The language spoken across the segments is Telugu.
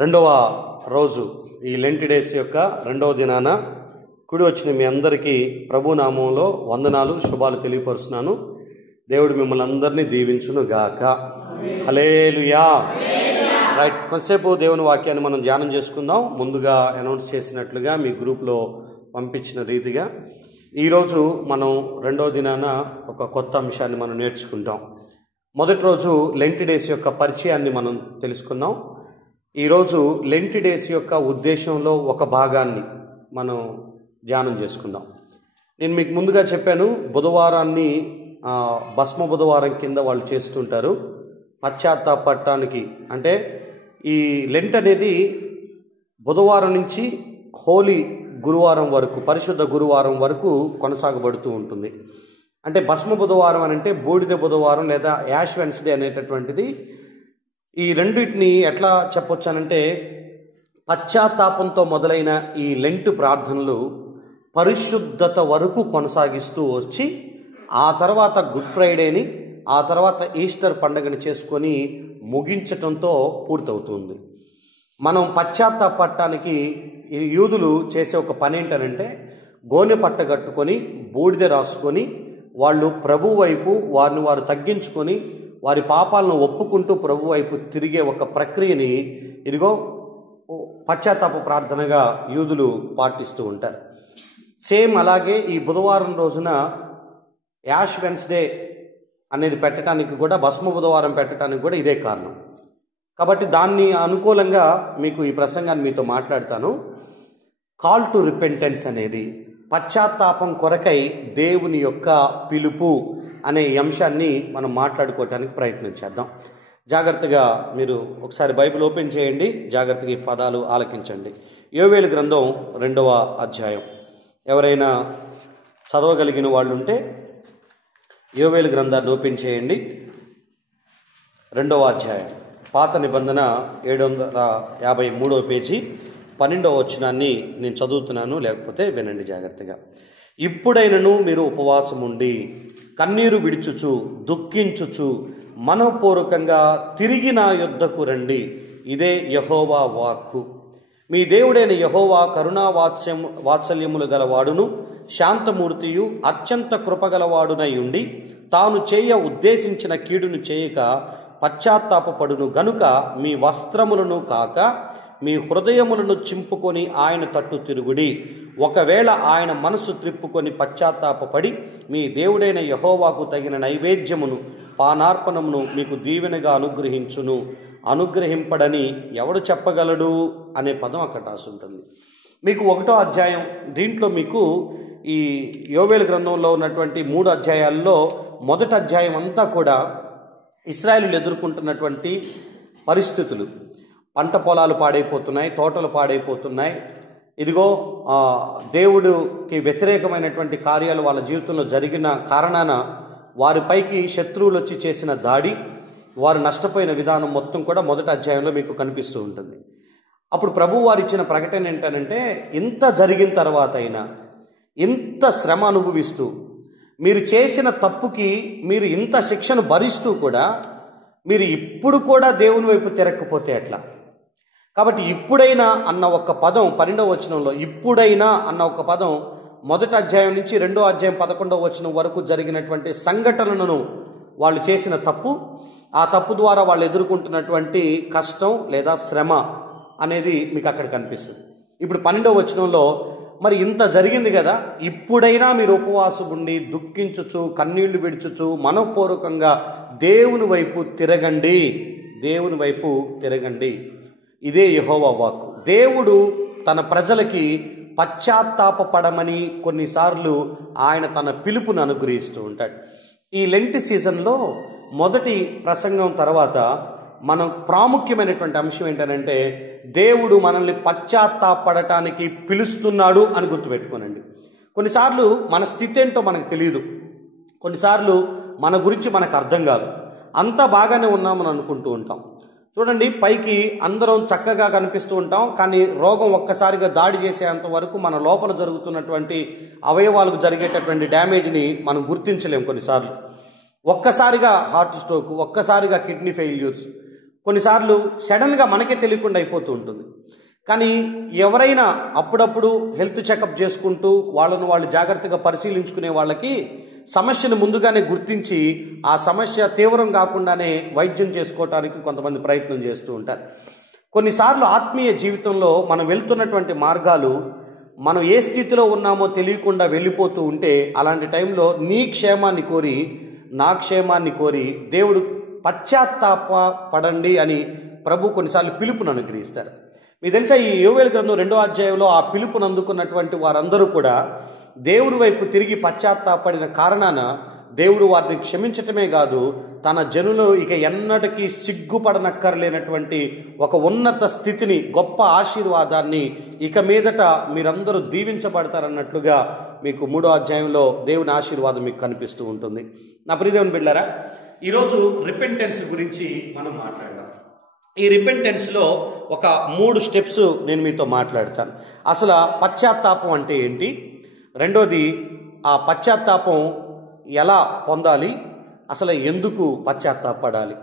రెండవ రోజు ఈ లెంట్ డేస్ యొక్క రెండవ దినాన కుడి వచ్చిన మీ అందరికీ ప్రభు నామంలో వందనాలు శుభాలు తెలియపరుస్తున్నాను. దేవుడు మిమ్మల్ని అందరినీ దీవించును గాక. హల్లెలూయా. రైట్, కొంతసేపు దేవుని వాక్యాన్ని మనం ధ్యానం చేసుకుందాం. ముందుగా అనౌన్స్ చేసినట్లుగా మీ గ్రూప్లో పంపించిన రీతిగా ఈరోజు మనం రెండవ దినాన ఒక కొత్త అంశాన్ని మనం నేర్చుకుంటాం. మొదటి రోజు లెంట్ డేస్ యొక్క పరిచయాన్ని మనం తెలుసుకుందాం. ఈరోజు లెంట్ డేస్ యొక్క ఉద్దేశంలో ఒక భాగాన్ని మనం ధ్యానం చేసుకుందాం. నేను మీకు ముందుగా చెప్పాను, బుధవారాన్ని భస్మ బుధవారం కింద వాళ్ళు చేస్తుంటారు. పశ్చాత్తాపడటానికి అంటే ఈ లెంట్ అనేది బుధవారం నుంచి హోలీ గురువారం వరకు, పరిశుద్ధ గురువారం వరకు కొనసాగబడుతూ ఉంటుంది. అంటే భస్మ బుధవారం అని అంటే బూడిద బుధవారం లేదా యాష్ వెన్స్డే అనేటటువంటిది. ఈ రెండింటిని ఎట్లా చెప్పొచ్చానంటే, పశ్చాత్తాపంతో మొదలైన ఈ లెంట్ ప్రార్థనలు పరిశుద్ధత వరకు కొనసాగిస్తూ వచ్చి ఆ తర్వాత గుడ్ ఫ్రైడేని, ఆ తర్వాత ఈస్టర్ పండుగని చేసుకొని ముగించటంతో పూర్తవుతుంది. మనం పశ్చాత్తాపడటానికి ఈ యూదులు చేసే ఒక పని ఏంటనంటే, గోనె పట్ట కట్టుకొని బూడిద రాసుకొని వాళ్ళు ప్రభు వైపు వారిని వారు తగ్గించుకొని వారి పాపాలను ఒప్పుకుంటూ ప్రభు వైపు తిరిగే ఒక ప్రక్రియని ఇదిగో పశ్చాత్తాప ప్రార్థనగా యూదులు పాటిస్తూ ఉంటారు. సేమ్ అలాగే ఈ బుధవారం రోజున యాష్ వెన్స్డే అనేది పెట్టడానికి కూడా, భస్మ బుధవారం పెట్టడానికి కూడా ఇదే కారణం. కాబట్టి దాన్ని అనుకూలంగా మీకు ఈ ప్రసంగాన్ని మీతో మాట్లాడతాను. కాల్ టు రిపెంటెన్స్ అనేది పశ్చాత్తాపం కొరకై దేవుని యొక్క పిలుపు అనే అంశాన్ని మనం మాట్లాడుకోవటానికి ప్రయత్నం చేద్దాం. జాగ్రత్తగా మీరు ఒకసారి బైబిల్ ఓపెన్ చేయండి, జాగ్రత్తగా ఈ పదాలు ఆలకించండి. యోవేలు గ్రంథం 2వ అధ్యాయం. ఎవరైనా చదవగలిగిన వాళ్ళు ఉంటే యోవేలు గ్రంథాన్ని ఓపెన్ చేయండి. 2వ అధ్యాయం, పాత నిబంధన 753వ పేజీ 12వ వచనాన్ని నేను చదువుతున్నాను, లేకపోతే వినండి జాగ్రత్తగా. ఇప్పుడైనను మీరు ఉపవాసం ఉండి కన్నీరు విడుచుచు దుఃఖించుచు మనఃపూర్వకంగా తిరిగి నా యొద్దకు రండి. ఇదే యెహోవా వాక్కు. మీ దేవుడైన యెహోవా కరుణా వాత్సల్యములు గలవాడును శాంతమూర్తియు అత్యంత కృపగలవాడునై ఉండి తాను చేయ ఉద్దేశించిన కీడును చేయక పశ్చాత్తాపపడును గనుక మీ వస్త్రములను కాక మీ హృదయములను చింపుకొని ఆయన తట్టు తిరుగుడి. ఒకవేళ ఆయన మనసు త్రిప్పుకొని పశ్చాత్తాపపడి మీ దేవుడైన యెహోవాకు తగిన నైవేద్యమును పానార్పణమును మీకు దీవెనగా అనుగ్రహించును. అనుగ్రహింపడని ఎవడు చెప్పగలడు అనే పదం అక్కడ రాసుంటుంది. మీకు 1వ అధ్యాయం, దీంట్లో మీకు ఈ యోవేలు గ్రంథంలో ఉన్నటువంటి 3 అధ్యాయాల్లో మొదటి అధ్యాయం అంతా కూడా ఇశ్రాయేలీయులు ఎదుర్కొంటున్నటువంటి పరిస్థితులు. పంట పొలాలు పాడైపోతున్నాయి, తోటలు పాడైపోతున్నాయి. ఇదిగో దేవుడికి వ్యతిరేకమైనటువంటి కార్యాలు వాళ్ళ జీవితంలో జరిగిన కారణాన వారిపైకి శత్రువులు వచ్చి చేసిన దాడి, వారు నష్టపోయిన విధానం మొత్తం కూడా మొదటి అధ్యాయంలో మీకు కనిపిస్తూ ఉంటుంది. అప్పుడు ప్రభువు వారు ఇచ్చిన ప్రకటన ఏంటనంటే, ఇంత జరిగిన తర్వాత అయినా, ఇంత శ్రమ అనుభవిస్తూ, మీరు చేసిన తప్పుకి మీరు ఇంత శిక్షను భరిస్తూ కూడా మీరు ఇప్పుడు కూడా దేవుని వైపు తిరగకపోతే ఎట్లా? కాబట్టి ఇప్పుడైనా అన్న ఒక పదం 12వ వచనంలో, ఇప్పుడైనా అన్న ఒక పదం మొదటి అధ్యాయం నుంచి 2వ అధ్యాయం 11వ వచనం వరకు జరిగినటువంటి సంఘటనలను, వాళ్ళు చేసిన తప్పు, ఆ తప్పు ద్వారా వాళ్ళు ఎదుర్కొంటున్నటువంటి కష్టం లేదా శ్రమ అనేది మీకు అక్కడ కనిపిస్తుంది. ఇప్పుడు 12వ వచనంలో, మరి ఇంత జరిగింది కదా, ఇప్పుడైనా మీరు ఉపవాసం ఉండి దుఃఖించుచు కన్నీళ్లు విడుచుచు మనఃపూర్వకంగా దేవుని వైపు తిరగండి. దేవుని వైపు తిరగండి. ఇదే యెహోవా వాక్కు. దేవుడు తన ప్రజలకి పశ్చాత్తాపపడమని కొన్నిసార్లు ఆయన తన పిలుపును అనుగ్రహిస్తూ ఉంటాడు. ఈ లెంట్ సీజన్లో మొదటి ప్రసంగం తర్వాత మనం ప్రాముఖ్యమైనటువంటి అంశం ఏంటంటే, దేవుడు మనల్ని పశ్చాత్తాపడటానికి పిలుస్తున్నాడు అని గుర్తుపెట్టుకోనండి. కొన్నిసార్లు మన స్థితి ఏంటో మనకు తెలియదు, కొన్నిసార్లు మన గురించి మనకు అర్థం కాదు, అంతా బాగానే ఉన్నామని అనుకుంటూ ఉంటాం. చూడండి, పైకి అందరం చక్కగా కనిపిస్తూ ఉంటాం, కానీ రోగం ఒక్కసారిగా దాడి చేసేంత వరకు మన లోపల జరుగుతున్నటువంటి అవయవాలకు జరిగేటటువంటి డ్యామేజ్ని మనం గుర్తించలేం. కొన్నిసార్లు ఒక్కసారిగా హార్ట్ స్ట్రోక్, ఒక్కసారిగా కిడ్నీ ఫెయిల్యూర్స్, కొన్నిసార్లు సడన్గా మనకే తెలియకుండా అయిపోతూ ఉంటుంది. కానీ ఎవరైనా అప్పుడప్పుడు హెల్త్ చెకప్ చేసుకుంటూ వాళ్ళను వాళ్ళు జాగ్రత్తగా పరిశీలించుకునే వాళ్ళకి సమస్యను ముందుగానే గుర్తించి ఆ సమస్య తీవ్రం కాకుండానే వైద్యం చేసుకోవటానికి కొంతమంది ప్రయత్నం చేస్తూ ఉంటారు. కొన్నిసార్లు ఆత్మీయ జీవితంలో మనం వెళ్తున్నటువంటి మార్గాలు మనం ఏ స్థితిలో ఉన్నామో తెలియకుండా వెళ్ళిపోతూ ఉంటే అలాంటి టైంలో నీ క్షేమాన్ని కోరి నా క్షేమాన్ని కోరి దేవుడు పశ్చాత్తాప పడండి అని ప్రభు కొన్నిసార్లు పిలుపును అనుగ్రహిస్తారు. మీకు తెలుసా, ఈ యోవేలు గ్రంథం 2వ అధ్యాయంలో ఆ పిలుపును అందుకున్నటువంటి వారందరూ కూడా దేవుడి వైపు తిరిగి పశ్చాత్తాపడిన కారణాన దేవుడు వారిని క్షమించటమే కాదు, తన జనులు ఇక ఎన్నటికీ సిగ్గుపడనక్కర్లేనటువంటి ఒక ఉన్నత స్థితిని, గొప్ప ఆశీర్వాదాన్ని ఇక మీదట మీరందరూ దీవించబడతారన్నట్లుగా మీకు 3వ అధ్యాయంలో దేవుని ఆశీర్వాదం మీకు కనిపిస్తూ ఉంటుంది. నా ప్రియదేవుని బిడ్డలారా, ఈరోజు రిపెంటెన్స్ గురించి మనం మాట్లాడదాం. ఈ రిపెంటెన్స్లో ఒక 3 స్టెప్స్ నేను మీతో మాట్లాడతాను. అసలు పశ్చాత్తాపం అంటే ఏంటి, రెండోది ఆ పశ్చాత్తాపం ఎలా పొందాలి, అసలు ఎందుకు పశ్చాత్తాపడాలి,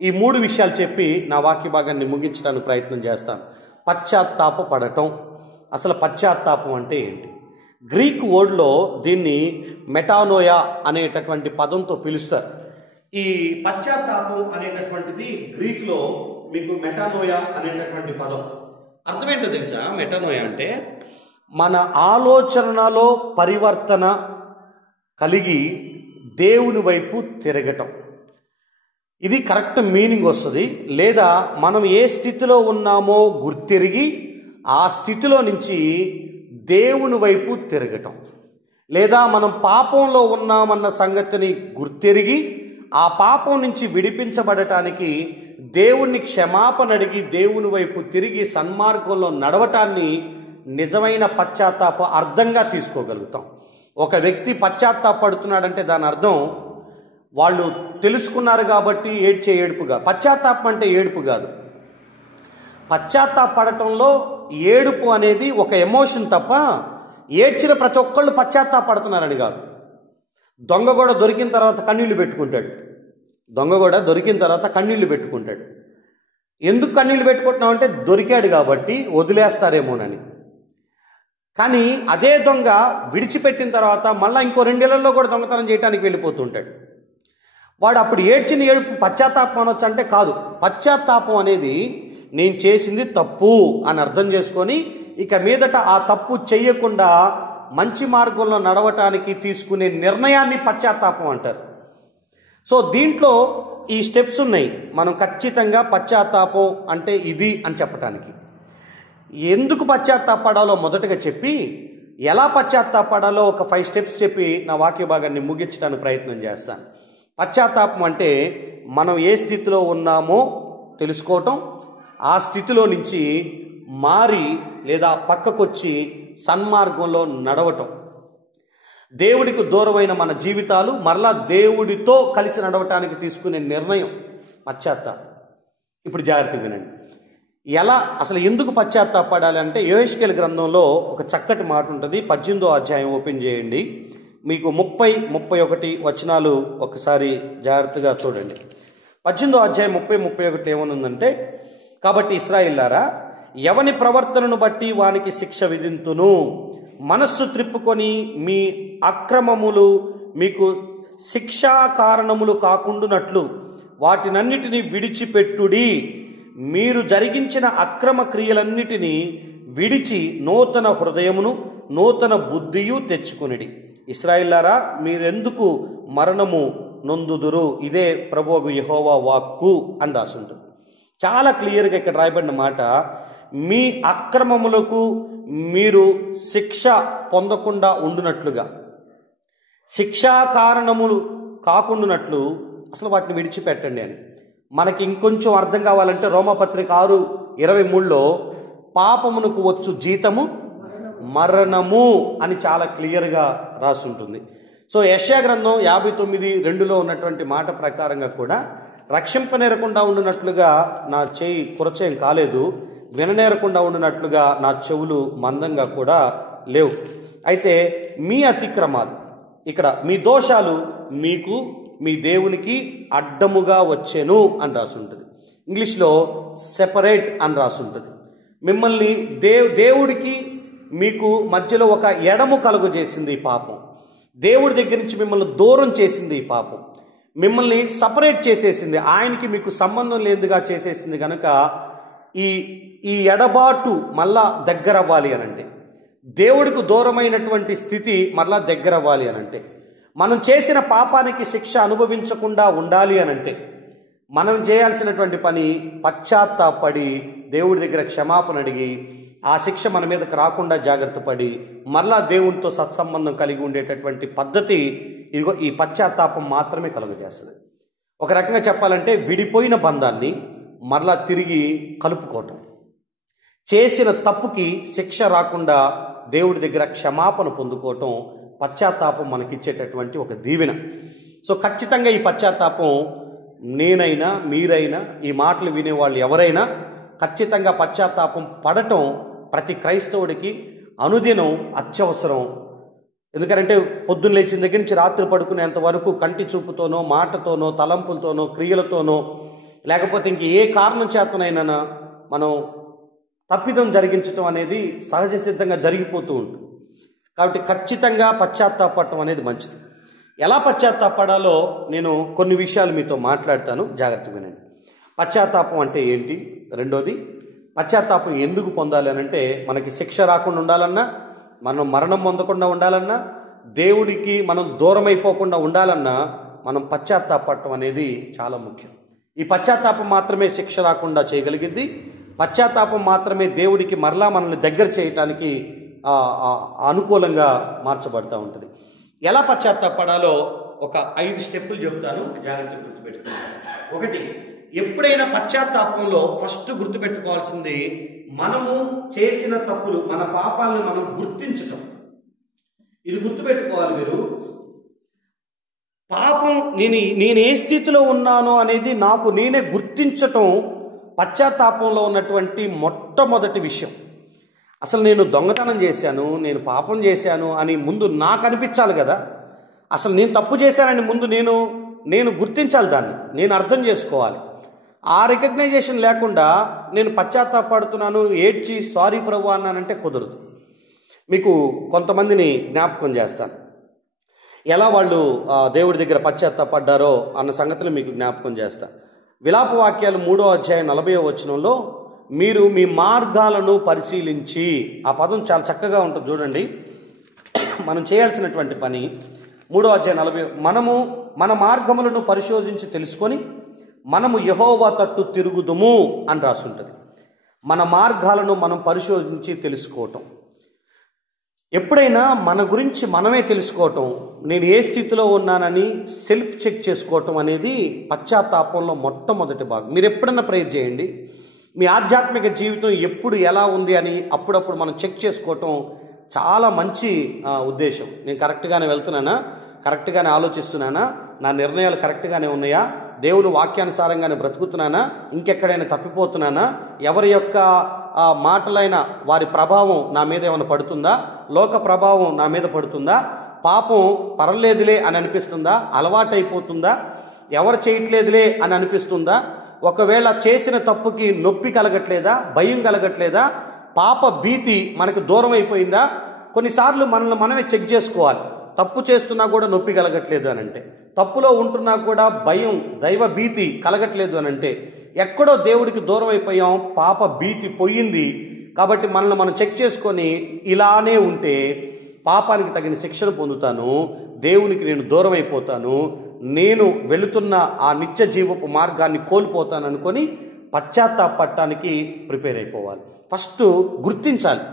ఈ 3 విషయాలు చెప్పి నా వాక్య భాగాన్ని ముగించడానికి ప్రయత్నం చేస్తాను. పశ్చాత్తాప పడటం, అసలు పశ్చాత్తాపం అంటే ఏంటి? గ్రీక్ వర్డ్లో దీన్ని మెటానోయా అనేటటువంటి పదంతో పిలుస్తారు. ఈ పశ్చాత్తాపం అనేటటువంటిది గ్రీక్లో మీకు మెటానోయా అనేటటువంటి పదం అర్థం ఏంటో తెలుసా? మెటానోయా అంటే మన ఆలోచనలో పరివర్తన కలిగి దేవుని వైపు తిరగటం. ఇది కరెక్ట్ మీనింగ్ వస్తుంది. లేదా మనం ఏ స్థితిలో ఉన్నామో గుర్తిరిగి ఆ స్థితిలో నుంచి దేవుని వైపు తిరగటం, లేదా మనం పాపంలో ఉన్నామన్న సంగతిని గుర్తిరిగి ఆ పాపం నుంచి విడిపించబడటానికి దేవుణ్ణి క్షమాపణ అడిగి దేవుని వైపు తిరిగి సన్మార్గంలో నడవటాన్ని నిజమైన పశ్చాత్తాప అర్థంగా తీసుకోగలుగుతాం. ఒక వ్యక్తి పశ్చాత్తాపడుతున్నాడంటే దాని అర్థం వాళ్ళు తెలుసుకున్నారు కాబట్టి ఏడ్పుగా. పశ్చాత్తాపం అంటే ఏడుపు కాదు. పశ్చాత్తాపడటంలో ఏడుపు అనేది ఒక ఎమోషన్ తప్ప ఏడ్చిన ప్రతి ఒక్కళ్ళు పశ్చాత్తాపడుతున్నారని కాదు. దొంగ కూడా దొరికిన తర్వాత కన్నీళ్లు పెట్టుకుంటాడు. ఎందుకు కన్నీళ్లు పెట్టుకుంటున్నావు అంటే దొరికాడు కాబట్టి వదిలేస్తారేమోనని. కానీ అదే దొంగ విడిచిపెట్టిన తర్వాత మళ్ళీ ఇంకో 2 ఏళ్లలో కూడా దొంగతనం చేయడానికి వెళ్ళిపోతుంటాడు. వాడు అప్పుడు ఏడ్చిన ఏడుపు పశ్చాత్తాపం అనొచ్చు అంటే కాదు. పశ్చాత్తాపం అనేది నేను చేసింది తప్పు అని అర్థం చేసుకొని ఇక మీదట ఆ తప్పు చెయ్యకుండా మంచి మార్గంలో నడవటానికి తీసుకునే నిర్ణయాన్ని పశ్చాత్తాపం అంటారు. సో దీంట్లో ఈ స్టెప్స్ ఉన్నాయి. మనం ఖచ్చితంగా పశ్చాత్తాపం అంటే ఇది అని చెప్పటానికి. ఎందుకు పశ్చాత్తాపడాలో మొదటగా చెప్పి ఎలా పశ్చాత్తాపడాలో ఒక 5 స్టెప్స్ చెప్పి నా వాక్య భాగాన్ని ముగించడానికి ప్రయత్నం చేస్తాను. పశ్చాత్తాపం అంటే మనం ఏ స్థితిలో ఉన్నామో తెలుసుకోవటం, ఆ స్థితిలో నుంచి మారి లేదా పక్కకొచ్చి సన్మార్గంలో నడవటం, దేవుడికి దూరమైన మన జీవితాలు మరలా దేవుడితో కలిసి నడవటానికి తీసుకునే నిర్ణయం పశ్చాత్తాపం. ఇప్పుడు జాగ్రత్తగా వినండి. ఎలా అసలు ఎందుకు పశ్చాత్తాపడాలి అంటే యెహెజ్కేలు గ్రంథంలో ఒక చక్కటి మాట ఉంటుంది. 18వ అధ్యాయం ఓపెన్ చేయండి. మీకు 30-31 వచనాలు ఒకసారి జాగ్రత్తగా చూడండి. 18వ అధ్యాయం 30-31 ఏమనుందంటే, కాబట్టి ఇశ్రాయేలులారా, ఎవని ప్రవర్తనను బట్టి వానికి శిక్ష విధింతును, మనస్సు త్రిప్పుకొని మీ అక్రమములు మీకు శిక్షా కారణములు కాకుండునట్లు వాటినన్నిటినీ విడిచిపెట్టుడి. మీరు జరిగించిన అక్రమ క్రియలన్నిటినీ విడిచి నూతన హృదయమును నూతన బుద్ధియు తెచ్చుకొనిడి. ఇశ్రాయేలులారా, మీరెందుకు మరణము నొందుదురు? ఇదే ప్రభువు యెహోవా వాక్కు అని రాసుంటుంది. చాలా క్లియర్గా ఇక్కడ రాయబడిన మాట, మీ అక్రమములకు మీరు శిక్ష పొందకుండా ఉండునట్లుగా, శిక్షా కారణములు కాకుండానట్లు అసలు వాటిని విడిచిపెట్టండి అని. మనకి ఇంకొంచెం అర్థం కావాలంటే రోమాపత్రిక 6:23లో పాపమునకు వచ్చు జీతము మరణము అని చాలా క్లియర్గా రాసి ఉంటుంది. సో యెషయా గ్రంథం 59:2లో ఉన్నటువంటి మాట ప్రకారంగా కూడా రక్షింపనేరకుండా ఉండునట్లుగా నా చేయి కురచేయం కాలేదు, విననేరకుండా ఉండునట్లుగా నా చెవులు మందంగా కూడా లేవు. అయితే మీ అతిక్రమాలు, ఇక్కడ మీ దోషాలు మీకు మీ దేవునికి అడ్డముగా వచ్చెను అని రాసి ఉంటుంది. ఇంగ్లీష్లో సెపరేట్ అని రాసి ఉంటుంది. మిమ్మల్ని దేవుడికి మీకు మధ్యలో ఒక ఎడము కలుగు చేసింది ఈ పాపం. దేవుడి దగ్గర నుంచి మిమ్మల్ని దూరం చేసింది ఈ పాపం. మిమ్మల్ని సపరేట్ చేసేసింది, ఆయనకి మీకు సంబంధం లేదుగా చేసేసింది. కనుక ఈ ఎడబాటు మళ్ళా దగ్గర అవ్వాలి అనంటే, దేవుడికి దూరమైనటువంటి స్థితి మళ్ళా దగ్గర అవ్వాలి అనంటే, మనం చేసిన పాపానికి శిక్ష అనుభవించకుండా ఉండాలి అనంటే, మనం చేయాల్సినటువంటి పని పశ్చాత్తాపడి దేవుడి దగ్గర క్షమాపణ అడిగి ఆ శిక్ష మన మీదకి రాకుండా జాగ్రత్త పడి మరలా దేవునితో సత్సంబంధం కలిగి ఉండేటటువంటి పద్ధతి ఇదిగో ఈ పశ్చాత్తాపం మాత్రమే కలుగజేస్తుంది. ఒక రకంగా చెప్పాలంటే విడిపోయిన బంధాన్ని మరలా తిరిగి కలుపుకోవటం, చేసిన తప్పుకి శిక్ష రాకుండా దేవుడి దగ్గర క్షమాపణ పొందుకోవటం పశ్చాత్తాపం మనకిచ్చేటటువంటి ఒక దీవెన. సో ఖచ్చితంగా ఈ పశ్చాత్తాపం నేనైనా మీరైనా ఈ మాటలు వినేవాళ్ళు ఎవరైనా ఖచ్చితంగా పశ్చాత్తాపం పడటం ప్రతి క్రైస్తవుడికి అనుదినం అత్యవసరం. ఎందుకంటే పొద్దున్న లేచిన దగ్గర నుంచి రాత్రి పడుకునేంత వరకు కంటి చూపుతోనో, మాటతోనో, తలంపులతోనో, క్రియలతోనో, లేకపోతే ఇంక ఏ కారణం చేతనైనా మనం తప్పిదం జరిగించడం అనేది సహజ సిద్ధంగా జరిగిపోతూ ఉంటుంది. కాబట్టి ఖచ్చితంగా పశ్చాత్తాపడటం అనేది మంచిది. ఎలా పశ్చాత్తాపడాలో నేను కొన్ని విషయాలు మీతో మాట్లాడతాను, జాగ్రత్తగా వినండి. పశ్చాత్తాపం అంటే ఏంటి, రెండోది పశ్చాత్తాపం ఎందుకు పొందాలి అని అంటే, మనకి శిక్ష రాకుండా ఉండాలన్నా, మనం మరణం పొందకుండా ఉండాలన్నా, దేవుడికి మనం దూరం అయిపోకుండా ఉండాలన్నా మనం పశ్చాత్తాపడటం అనేది చాలా ముఖ్యం. ఈ పశ్చాత్తాపం మాత్రమే శిక్ష రాకుండా చేయగలిగింది. పశ్చాత్తాపం మాత్రమే దేవుడికి మరలా మనల్ని దగ్గర చేయటానికి అనుకూలంగా మార్చబడుతూ ఉంటుంది. ఎలా పశ్చాత్తాపడాలో ఒక 5 స్టెప్పులు చెప్తాను, జాగ్రత్తగా గుర్తుపెట్టుకోండి. ఒకటి, ఎప్పుడైనా పశ్చాత్తాపంలో ఫస్ట్ గుర్తుపెట్టుకోవాల్సింది మనము చేసిన తప్పులు, మన పాపాలను మనం గుర్తించటం. ఇది గుర్తుపెట్టుకోవాలి మీరు. పాపం నేను ఏ స్థితిలో ఉన్నానో అనేది నాకు నేనే గుర్తించటం పశ్చాత్తాపంలో ఉన్నటువంటి మొట్టమొదటి విషయం. అసలు నేను దొంగతనం చేశాను, నేను పాపం చేశాను అని ముందు నాకు అనిపించాలి కదా. అసలు నేను తప్పు చేశానని ముందు నేను గుర్తించాలి, దాన్ని నేను అర్థం చేసుకోవాలి. ఆ రికగ్నైజేషన్ లేకుండా నేను పశ్చాత్తాపడుతున్నాను, ఏడ్చి సారీ ప్రభు అన్నానంటే కుదరదు. మీకు కొంతమందిని జ్ఞాపకం చేస్తాను, ఎలా వాళ్ళు దేవుడి దగ్గర పశ్చాత్తాపడ్డారో అన్న సంగతిని మీకు జ్ఞాపకం చేస్తాను. విలాప వాక్యాలు 3వ అధ్యాయం 40వ వచనంలో, మీరు మీ మార్గాలను పరిశీలించి, ఆ పదం చాలా చక్కగా ఉంటుంది చూడండి. మనం చేయాల్సినటువంటి పని 3వ అధ్యాయం 40, మనము మన మార్గములను పరిశోధించి తెలుసుకొని మనము యెహోవా తట్టు తిరుగుదుము అని రాసి ఉంటుంది. మన మార్గాలను మనం పరిశోధించి తెలుసుకోవటం. ఎప్పుడైనా మన గురించి మనమే తెలుసుకోవటం, నేను ఏ స్థితిలో ఉన్నానని సెల్ఫ్ చెక్ చేసుకోవటం అనేది పశ్చాత్తాపంలో మొట్టమొదటి భాగం. మీరు ఎప్పుడన్నా ప్రేయర్ చేయండి, మీ ఆధ్యాత్మిక జీవితం ఎప్పుడు ఎలా ఉంది అని అప్పుడప్పుడు మనం చెక్ చేసుకోవటం చాలా మంచి ఉద్దేశం. నేను కరెక్ట్గానే వెళ్తున్నానా, కరెక్ట్గానే ఆలోచిస్తున్నానా, నా నిర్ణయాలు కరెక్ట్గానే ఉన్నాయా, దేవుని వాక్యానుసారంగానే బ్రతుకుతున్నానా, ఇంకెక్కడైనా తప్పిపోతున్నానా, ఎవరి యొక్క మాటలైనా వారి ప్రభావం నా మీద ఏమైనా పడుతుందా, లోక ప్రభావం నా మీద పడుతుందా, పాపం పర్లేదులే అని అనిపిస్తుందా, అలవాటైపోతుందా, ఎవరు చేయట్లేదులే అని అనిపిస్తుందా, ఒకవేళ చేసిన తప్పుకి నొప్పి కలగట్లేదా, భయం కలగట్లేదా, పాప భీతి మనకు దూరం అయిపోయిందా. కొన్నిసార్లు మనల్ని మనమే చెక్ చేసుకోవాలి. తప్పు చేస్తున్నా కూడా నొప్పి కలగట్లేదు అని అంటే, తప్పులో ఉంటున్నా కూడా భయం, దైవ భీతి కలగట్లేదు అని అంటే, ఎక్కడో దేవుడికి దూరం అయిపోయాం, పాప భీతి పోయింది. కాబట్టి మనల్ని మనం చెక్ చేసుకొని ఇలానే ఉంటే పాపానికి తగిన శిక్షను పొందుతాను, దేవునికి నేను దూరం అయిపోతాను, నేను వెళుతున్న ఆ నిత్య జీవపు మార్గాన్ని కోల్పోతాను అనుకొని పశ్చాత్తాపడటానికి ప్రిపేర్ అయిపోవాలి. ఫస్ట్ గుర్తించాలి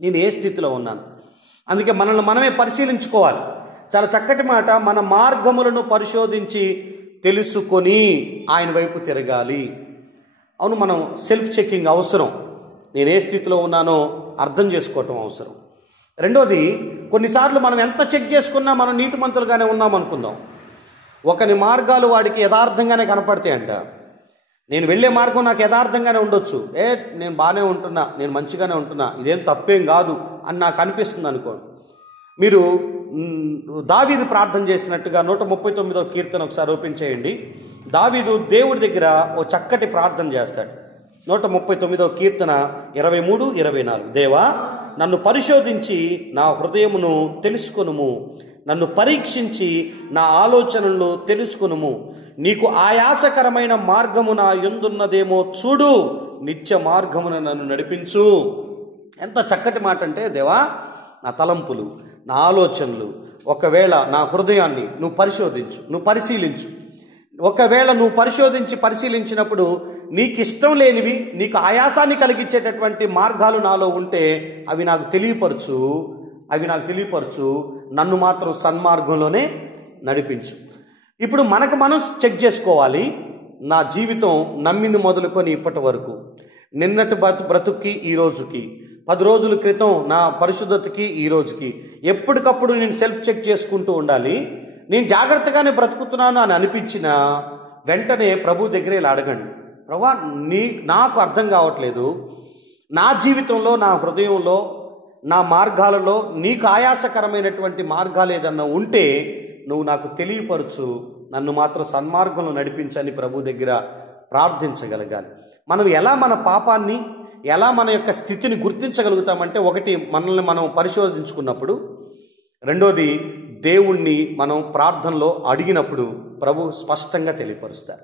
నేను ఏ స్థితిలో ఉన్నాను. అందుకే మనల్ని మనమే పరిశీలించుకోవాలి. చాలా చక్కటి మాట, మన మార్గములను పరిశోధించి తెలుసుకొని ఆయన వైపు తిరగాలి. అవును, మనం సెల్ఫ్ చెకింగ్ అవసరం. నేను ఏ స్థితిలో ఉన్నానో అర్థం చేసుకోవటం అవసరం. రెండోది, కొన్నిసార్లు మనం ఎంత చెక్ చేసుకున్నా మనం నీతిమంతులుగానే ఉన్నాం అనుకుందాం. ఒకని మార్గాలు వాడికి యథార్థంగానే కనపడతాయంట. నేను వెళ్ళే మార్గం నాకు యథార్థంగానే ఉండొచ్చు, నేను బాగానే ఉంటున్నా, నేను మంచిగానే ఉంటున్నా, ఇదేం తప్పేం కాదు అని నాకు అనిపిస్తుంది అనుకో. మీరు దావీదు ప్రార్థన చేసినట్టుగా 139వ కీర్తన ఒకసారి ఓపెన్ చేయండి. దావీదు దేవుడి దగ్గర ఓ చక్కటి ప్రార్థన చేస్తాడు. 139వ కీర్తన 23, 24. దేవా, నన్ను పరిశోధించి నా హృదయమును తెలుసుకొనుము, నన్ను పరీక్షించి నా ఆలోచనలను తెలుసుకొనుము. నీకు ఆయాసకరమైన మార్గము నా యందున్నదేమో చూడు, నిత్య మార్గమున నన్ను నడిపించు. ఎంత చక్కటి మాట అంటే, దేవా, నా తలంపులు, నా ఆలోచనలు, ఒకవేళ నా హృదయాన్ని నువ్వు పరిశోధించు, నువ్వు పరిశీలించు. ఒకవేళ నువ్వు పరిశీలించినప్పుడు నీకు ఇష్టం లేనివి, నీకు ఆయాసాన్ని కలిగించేటటువంటి మార్గాలు నాలో ఉంటే అవి నాకు తెలియపరచు, నన్ను మాత్రం సన్మార్గంలోనే నడిపించు. ఇప్పుడు మనకు మనం చెక్ చేసుకోవాలి. నా జీవితం నమ్మింది మొదలుకొని ఇప్పటి వరకు, నిన్నటి బ్రతుక్కి ఈ రోజుకి, 10 రోజుల క్రితం నా పరిశుద్ధతకి ఈ రోజుకి ఎప్పటికప్పుడు నేను సెల్ఫ్ చెక్ చేసుకుంటూ ఉండాలి. నేను జాగ్రత్తగానే బ్రతుకుతున్నాను అని అనిపించిన వెంటనే ప్రభు దగ్గర ఇలా అడగండి, ప్రభా, నాకు అర్థం కావట్లేదు, నా జీవితంలో, నా హృదయంలో, నా మార్గాలలో నీకు ఆయాసకరమైనటువంటి మార్గాలు ఏదన్నా ఉంటే నువ్వు నాకు తెలియపరచు, నన్ను మాత్రం సన్మార్గంలో నడిపించని ప్రభు దగ్గర ప్రార్థించగలగాలి. మనం ఎలా మన పాపాన్ని, ఎలా మన యొక్క స్థితిని గుర్తించగలుగుతామంటే, ఒకటి మనల్ని మనం పరిశోధించుకున్నప్పుడు, రెండోది దేవుణ్ణి మనం ప్రార్థనలో అడిగినప్పుడు ప్రభు స్పష్టంగా తెలియపరుస్తారు.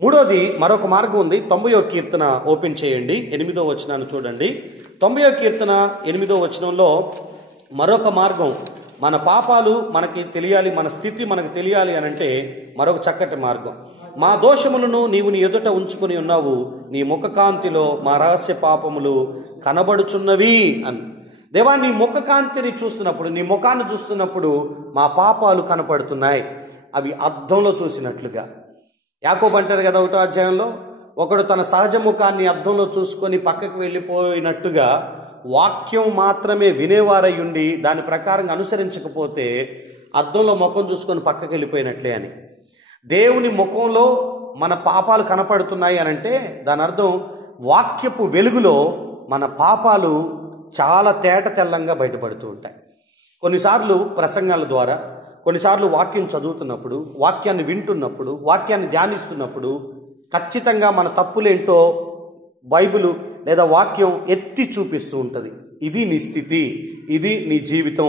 మూడోది మరొక మార్గం ఉంది. 90వ కీర్తన ఓపెన్ చేయండి, 8వ వచనాన్ని చూడండి. 90వ కీర్తన 8వ వచనంలో మరొక మార్గం, మన పాపాలు మనకి తెలియాలి, మన స్థితి మనకు తెలియాలి అని అంటే మరొక చక్కటి మార్గం. మా దోషములను నీవు నీ ఎదుట ఉంచుకొని ఉన్నావు, నీ ముఖకాంతిలో మా రహస్య పాపములు కనబడుచున్నవి అని. దేవా, నీ ముఖకాంతిని చూస్తున్నప్పుడు, నీ ముఖాన్ని చూస్తున్నప్పుడు మా పాపాలు కనపడుతున్నాయి, అవి అద్దంలో చూసినట్లుగా. యాకోబు అంటారు కదా 1వ అధ్యాయంలో, ఒకడు తన సహజ ముఖాన్ని అద్దంలో చూసుకొని పక్కకు వెళ్ళిపోయినట్టుగా వాక్యం మాత్రమే వినేవారై ఉండి దాని ప్రకారంగా అనుసరించకపోతే అద్దంలో ముఖం చూసుకొని పక్కకి వెళ్ళిపోయినట్లే అని. దేవుని ముఖంలో మన పాపాలు కనపడుతున్నాయి అని అంటే దాని అర్థం వాక్యపు వెలుగులో మన పాపాలు చాలా తేట తెల్లంగా బయటపడుతూ ఉంటాయి. కొన్నిసార్లు ప్రసంగాల ద్వారా, కొన్నిసార్లు వాక్యం చదువుతున్నప్పుడు, వాక్యాన్ని వింటున్నప్పుడు, వాక్యాన్ని ధ్యానిస్తున్నప్పుడు ఖచ్చితంగా మన తప్పులేంటో బైబిలు లేదా వాక్యం ఎత్తి చూపిస్తూ ఉంటుంది. ఇది నీ స్థితి, ఇది నీ జీవితం,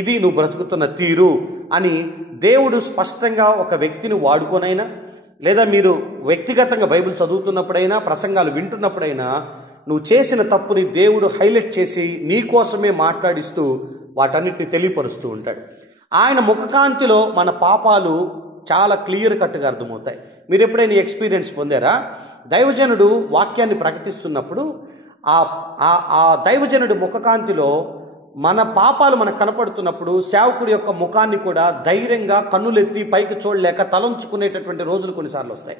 ఇది నువ్వు బ్రతుకుతున్న తీరు అని దేవుడు స్పష్టంగా ఒక వ్యక్తిని వాడుకోనైనా, లేదా మీరు వ్యక్తిగతంగా బైబిల్ చదువుతున్నప్పుడైనా, ప్రసంగాలు వింటున్నప్పుడైనా నువ్వు చేసిన తప్పుని దేవుడు హైలైట్ చేసి నీ కోసమే మాట్లాడిస్తూ వాటన్నిటిని తెలియపరుస్తూ ఉంటాడు. ఆయన ముఖకాంతిలో మన పాపాలు చాలా క్లియర్ కట్గా అర్థమవుతాయి. మీరు ఎప్పుడైనా ఎక్స్పీరియన్స్ పొందారా? దైవజనుడు వాక్యాన్ని ప్రకటిస్తున్నప్పుడు ఆ దైవజనుడి ముఖకాంతిలో మన పాపాలు మనకు కనపడుతున్నప్పుడు సేవకుడి యొక్క ముఖాన్ని కూడా ధైర్యంగా కన్నులెత్తి పైకి చూడలేక తలంచుకునేటటువంటి రోజులు కొన్నిసార్లు వస్తాయి.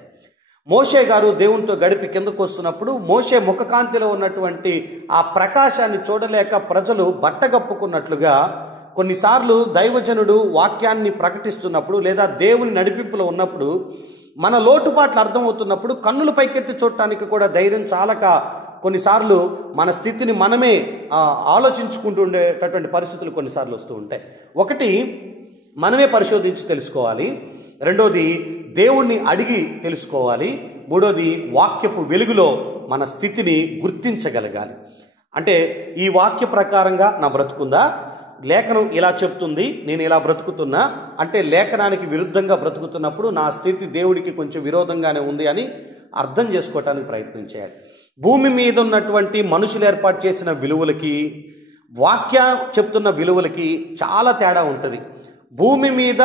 మోషే గారు దేవునితో గడిపి కిందకు వస్తున్నప్పుడు మోషే ముఖకాంతిలో ఉన్నటువంటి ఆ ప్రకాశాన్ని చూడలేక ప్రజలు బట్టగప్పుకున్నట్లుగా కొన్నిసార్లు దైవజనుడు వాక్యాన్ని ప్రకటిస్తున్నప్పుడు లేదా దేవుని నడిపింపులో ఉన్నప్పుడు మన లోటుపాట్లు అర్థమవుతున్నప్పుడు కన్నులు పైకెత్తి చూడటానికి కూడా ధైర్యం చాలక కొన్నిసార్లు మన స్థితిని మనమే ఆలోచించుకుంటూ ఉండేటటువంటి పరిస్థితులు కొన్నిసార్లు వస్తూ ఉంటాయి. ఒకటి, మనమే పరిశోధించి తెలుసుకోవాలి. రెండోది, దేవుణ్ణి అడిగి తెలుసుకోవాలి. మూడోది, వాక్యపు వెలుగులో మన స్థితిని గుర్తించగలగాలి. అంటే ఈ వాక్య ప్రకారంగా నా బ్రతుకుందా, లేఖనం ఇలా చెప్తుంది, నేను ఇలా బ్రతుకుతున్నా అంటే లేఖనానికి విరుద్ధంగా బ్రతుకుతున్నప్పుడు నా స్థితి దేవుడికి కొంచెం విరోధంగానే ఉంది అని అర్థం చేసుకోవటానికి ప్రయత్నం చేయాలి. భూమి మీద ఉన్నటువంటి మనుషులు ఏర్పాటు చేసిన విలువలకి వాక్యం చెప్తున్న విలువలకి చాలా తేడా ఉంటుంది. భూమి మీద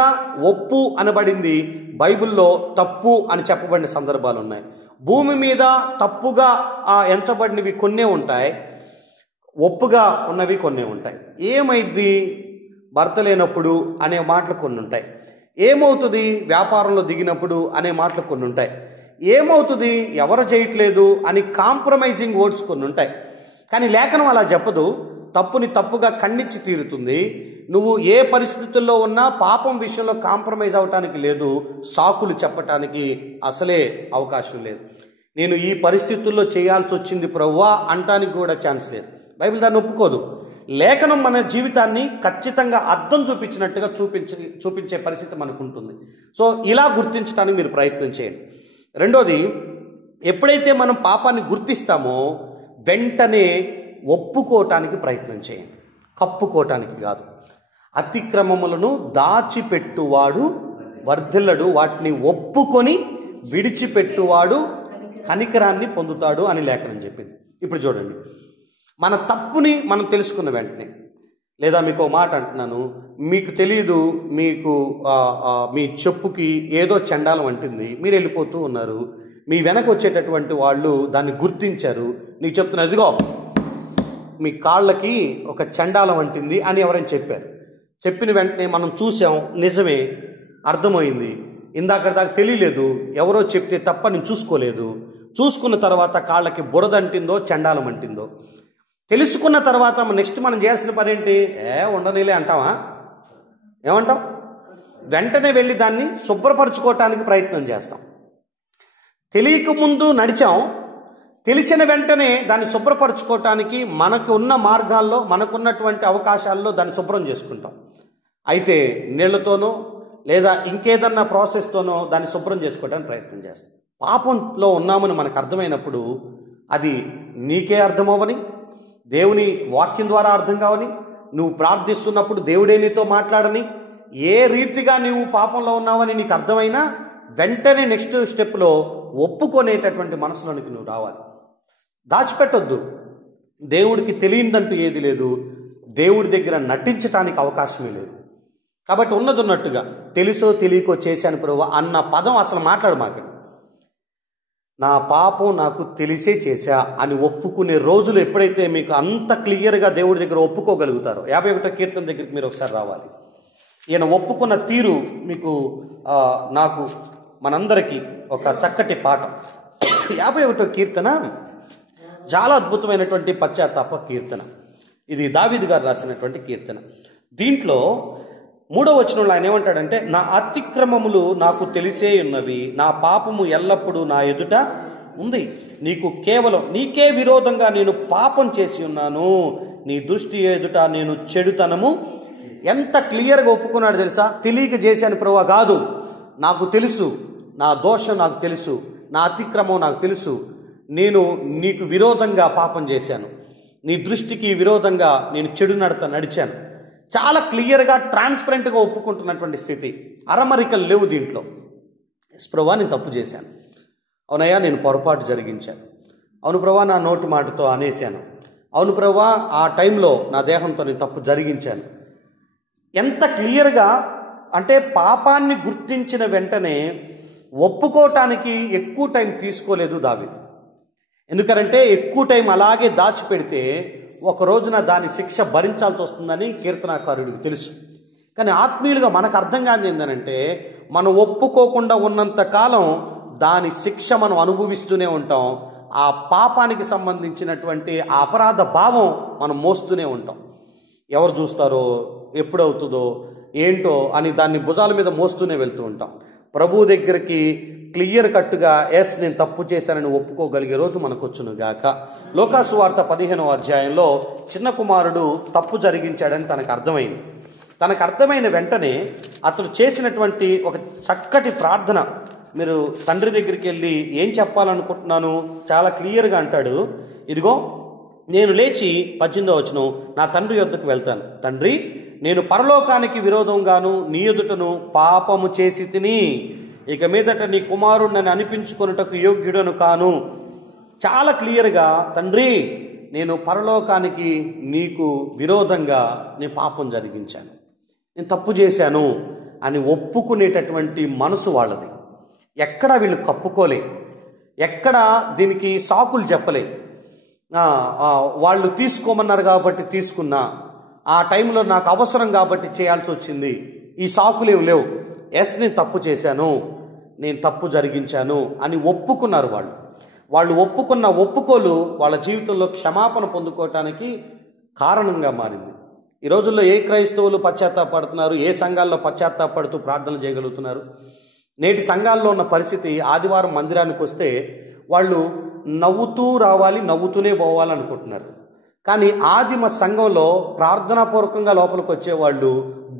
ఒప్పు అనబడింది, బైబిల్లో తప్పు అని చెప్పబడిన సందర్భాలు ఉన్నాయి. భూమి మీద తప్పుగా ఎంచబడినవి కొన్నే ఉంటాయి, ఒప్పుగా ఉన్నవి కొన్ని ఉంటాయి. ఏమైద్ది భర్త లేనప్పుడు అనే మాటలు కొన్ని ఉంటాయి. ఏమవుతుంది వ్యాపారంలో దిగినప్పుడు అనే మాటలు కొన్ని ఉంటాయి. ఏమవుతుంది ఎవరు చేయట్లేదు అని కాంప్రమైజింగ్ వర్డ్స్ కొన్ని ఉంటాయి. కానీ లేఖనం అలా చెప్పదు. తప్పుని తప్పుగా ఖండించి తీరుతుంది. నువ్వు ఏ పరిస్థితుల్లో ఉన్నా పాపం విషయంలో కాంప్రమైజ్ అవటానికి లేదు, సాకులు చెప్పటానికి అసలే అవకాశం లేదు. నేను ఈ పరిస్థితుల్లో చేయాల్సి వచ్చింది ప్రభువా అంటానికి కూడా ఛాన్స్ లేదు. బైబిల్ దాన్ని ఒప్పుకోదు. లేఖనం మన జీవితాన్ని ఖచ్చితంగా అర్థం చూపించినట్టుగా చూపించే పరిస్థితి మనకు ఉంటుంది. సో ఇలా గుర్తించడానికి మీరు ప్రయత్నం చేయండి. రెండోది, ఎప్పుడైతే మనం పాపాన్ని గుర్తిస్తామో వెంటనే ఒప్పుకోవటానికి ప్రయత్నం చేయండి, కప్పుకోవటానికి కాదు. అతిక్రమములను దాచిపెట్టువాడు వర్ధిల్లడు, వాటిని ఒప్పుకొని విడిచిపెట్టువాడు కనికరాన్ని పొందుతాడు అని లేఖనం చెప్పింది. ఇప్పుడు చూడండి, మన తప్పుని మనం తెలుసుకున్న వెంటనే, లేదా మీకు ఒక మాట అంటున్నాను, మీకు తెలియదు, మీకు మీ చెప్పుకి ఏదో చండాలం అంటుంది, మీరు వెళ్ళిపోతూ ఉన్నారు, మీ వెనక వచ్చేటటువంటి వాళ్ళు దాన్ని గుర్తించారు, నీకు చెప్తున్నారు ఇదిగో మీ కాళ్ళకి ఒక చండాలం అంటుంది అని ఎవరైనా చెప్పారు. చెప్పిన వెంటనే మనం చూసాం, నిజమే, అర్థమైంది, ఇందాక దాకా తెలియలేదు, ఎవరో చెప్తే తప్ప నేను చూసుకోలేదు, చూసుకున్న తర్వాత కాళ్ళకి బురద అంటిందో చండాలం అంటిందో తెలుసుకున్న తర్వాత నెక్స్ట్ మనం చేయాల్సిన పని ఏంటి? ఉండనీలే అంటావా? ఏమంటాం? వెంటనే వెళ్ళి దాన్ని శుభ్రపరచుకోవటానికి ప్రయత్నం చేస్తాం. తెలియక ముందు నడిచాం, తెలిసిన వెంటనే దాన్ని శుభ్రపరచుకోవటానికి మనకు ఉన్న మార్గాల్లో, మనకున్నటువంటి అవకాశాల్లో దాన్ని శుభ్రం చేసుకుంటాం. అయితే నీళ్లతోనో లేదా ఇంకేదన్నా ప్రాసెస్తోనో దాన్ని శుభ్రం చేసుకోవడానికి ప్రయత్నం చేస్తాం. పాపంలో ఉన్నామని మనకు అర్థమైనప్పుడు అది నీకే అర్థమవని, దేవుని వాక్యం ద్వారా అర్థం కావని, నువ్వు ప్రార్థిస్తున్నప్పుడు దేవుడే నీతో మాట్లాడని, ఏ రీతిగా నీవు పాపంలో ఉన్నావని నీకు అర్థమైనా వెంటనే నెక్స్ట్ స్టెప్లో ఒప్పుకొనేటటువంటి మనసులోనికి నువ్వు రావాలి. దాచిపెట్టొద్దు. దేవుడికి తెలియదంటూ ఏది లేదు, దేవుడి దగ్గర నటించటానికి అవకాశమే లేదు. కాబట్టి ఉన్నది ఉన్నట్టుగా తెలుసో తెలియకో చేశాను ప్రభువా అన్న పదం అసలు మాట్లాడమాకండి. నా పాపం నాకు తెలిసే చేశా అని ఒప్పుకునే రోజులు ఎప్పుడైతే మీకు అంత క్లియర్గా దేవుడి దగ్గర ఒప్పుకోగలుగుతారో, 51వ కీర్తన దగ్గరికి మీరు ఒకసారి రావాలి. ఈయన ఒప్పుకున్న తీరు మీకు నాకు మనందరికీ ఒక చక్కటి పాఠం. 51వ కీర్తన చాలా అద్భుతమైనటువంటి పశ్చాత్తాప కీర్తన. ఇది దావీదు గారు రాసినటువంటి కీర్తన. దీంట్లో 3వ వచనంలో ఆయన ఏమంటాడంటే, నా అతిక్రమములు నాకు తెలిసే ఉన్నవి, నా పాపము ఎల్లప్పుడూ నా ఎదుట ఉంది, నీకే విరోధంగా నేను పాపం చేసి ఉన్నాను, నీ దృష్టి ఎదుట నేను చెడుతనము. ఎంత క్లియర్గా ఒప్పుకున్నాడు తెలుసా? తెలియక చేశాను ప్రభువా కాదు, నాకు తెలుసు, నా దోషం నాకు తెలుసు, నా అతిక్రమం నాకు తెలుసు, నేను నీకు విరోధంగా పాపం చేశాను, నీ దృష్టికి విరోధంగా నేను చెడు నడిచాను. చాలా క్లియర్గా ట్రాన్స్పరెంట్గా ఒప్పుకుంటున్నటువంటి స్థితి. అరమరికలు లేవు దీంట్లో. ఎస్ ప్రభువా, నేను తప్పు చేశాను, అవునయ్యా నేను పొరపాటు జరిగించాను, అవును ప్రభువా నా నోటి మాటతో అనేశాను, అవును ప్రభువా ఆ టైంలో నా దేహంతో నేను తప్పు జరిగించాను. ఎంత క్లియర్గా అంటే పాపాన్ని గుర్తించిన వెంటనే ఒప్పుకోవటానికి ఎక్కువ టైం తీసుకోలేదు దావీదు. ఎందుకంటే ఎక్కువ టైం అలాగే దాచిపెడితే ఒక రోజున దాని శిక్ష భరించాల్సి వస్తుందని కీర్తనాకారుడికి తెలుసు. కానీ ఆత్మీయులుగా మనకు అర్థం కాని ఏంటంటే, మనం ఒప్పుకోకుండా ఉన్నంత కాలం దాని శిక్ష మనం అనుభవిస్తూనే ఉంటాం. ఆ పాపానికి సంబంధించినటువంటి ఆ అపరాధ భావం మనం మోస్తూనే ఉంటాం. ఎవరు చూస్తారో, ఎప్పుడవుతుందో ఏంటో అని దాన్ని భుజాల మీద మోస్తూనే వెళ్తూ ఉంటాం. ప్రభువు దగ్గరికి క్లియర్ కట్టుగా ఎస్ నేను తప్పు చేశానని ఒప్పుకోగలిగే రోజు మనకు వచ్చును గాక. లోకాసు వార్త 15వ అధ్యాయంలో చిన్న కుమారుడు తప్పు జరిగించాడని తనకు అర్థమైంది. తనకు అర్థమైన వెంటనే అతడు చేసినటువంటి ఒక చక్కటి ప్రార్థన, మీరు తండ్రి దగ్గరికి వెళ్ళి ఏం చెప్పాలనుకుంటున్నాను చాలా క్లియర్గా అంటాడు. ఇదిగో నేను లేచి 18వ వచనం, నా తండ్రి యొద్దకు వెళ్తాను, తండ్రి నేను పరలోకానికి విరోధంగాను నీ ఎదుటను పాపము చేసి తిని, ఇక మీదట నీ కుమారుడిని అనిపించుకొనుటకు యోగ్యుడను కాను. చాలా క్లియర్గా తండ్రి నేను పరలోకానికి నీకు విరోధంగా నేను పాపం జరిగించాను, నేను తప్పు చేశాను అని ఒప్పుకునేటటువంటి మనసు వాళ్ళది. ఎక్కడ వీళ్ళు కప్పుకోలే, ఎక్కడ దీనికి సాకులు చెప్పలే. వాళ్ళు తీసుకోమన్నారు కాబట్టి తీసుకున్నా, ఆ టైంలో నాకు అవసరం కాబట్టి చేయాల్సి వచ్చింది, ఈ సాకులేవు లేవు. ఎస్ నేను తప్పు చేశాను, నేను తప్పు జరిగించాను అని ఒప్పుకున్నారు వాళ్ళు. వాళ్ళు ఒప్పుకున్న ఒప్పుకోలు వాళ్ళ జీవితంలో క్షమాపణ పొందుకోవటానికి కారణంగా మారింది. ఈ రోజుల్లో ఏ క్రైస్తవులు పశ్చాత్తాపడుతున్నారు, ఏ సంఘాల్లో పశ్చాత్తాపడుతూ ప్రార్థనలు చేయగలుగుతున్నారు? నేటి సంఘాల్లో ఉన్న పరిస్థితి, ఆదివారం మందిరానికి వస్తే వాళ్ళు నవ్వుతూ రావాలి, నవ్వుతూనే పోవాలనుకుంటున్నారు. కానీ ఆదిమ సంఘంలో ప్రార్థనాపూర్వకంగా లోపలికి వచ్చేవాళ్ళు